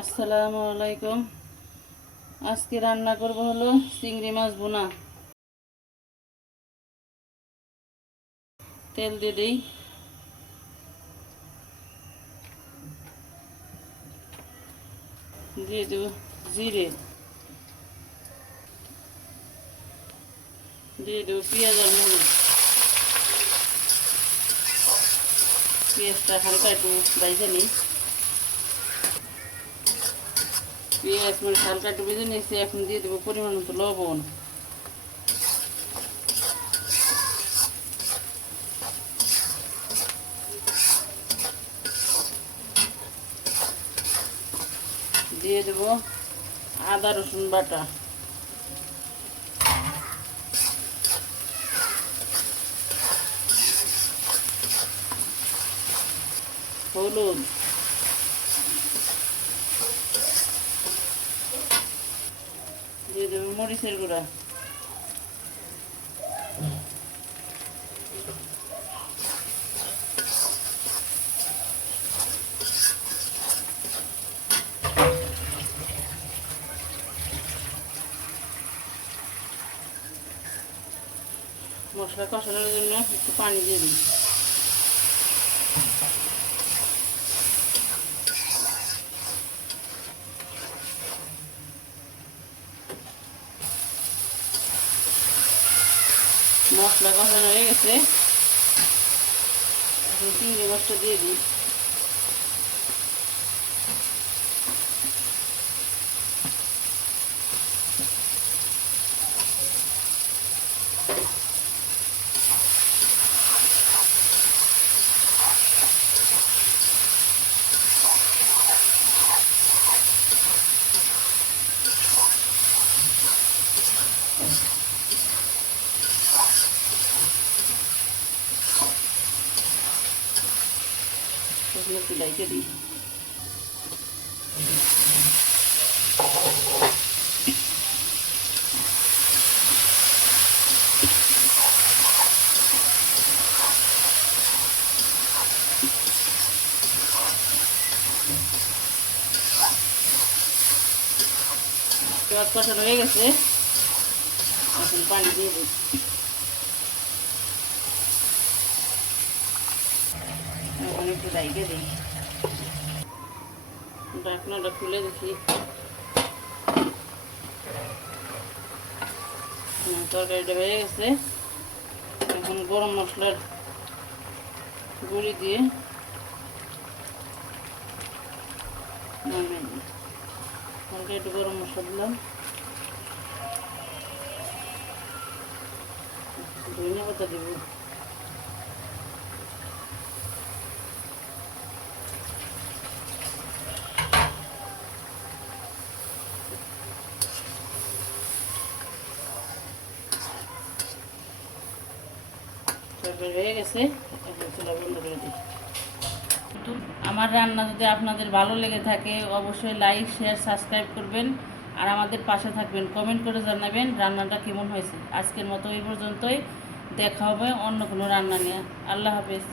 আসসালামু আলাইকুম। আজকে রান্না করব হলো চিংড়ি মাছ বোনা তেল দিয়ে দিই। দিয়ে দেব জিরে। দিয়ে দেবো পেঁয়াজ আর মরিচ। পেঁয়াজটা হালকা একটু বাইজে নিই। পেঁয়াজ, মরিচ, হালকা একটু ভেজে নিয়েছি, এখন দিয়ে দেবো পরিমাণ মতো লবণ। দিয়ে দেবো আদা, রসুন বাটা। হলুদ। দিয়ে দেবো মরিচের গুঁড়া। মশলা কষানোর জন্য একটু পানি দিয়ে দিই। মশলা কষানো হয়ে গেছে। এখন চিংড়ি মাছটা দিয়ে দিই। এখন একটু লাইটে দিই পেঁয়াজ কষানো হয়ে গেছে এখন পানি দিয়ে দিই এখন একটু রাইকে দিই। ঢাকনাটা খুলে দেখি। তরকারিটা হয়ে গেছে। এখন গরম মশলার গুঁড়ি দিয়ে হালকা একটু গরম মশলা দিলাম। ধনিয়া পাতা দেবো। আমার রান্না যদি আপনাদের ভালো লেগে থাকে, অবশ্যই লাইক শেয়ার সাবস্ক্রাইব করবেন। আর আমাদের পাশে থাকবেন কমেন্ট করে জানাবেন রান্নাটা কেমন হয়েছে। আজকের মতো এই পর্যন্তই। দেখা হবে অন্য কোনো রান্না নিয়ে। আল্লাহ হাফেজ।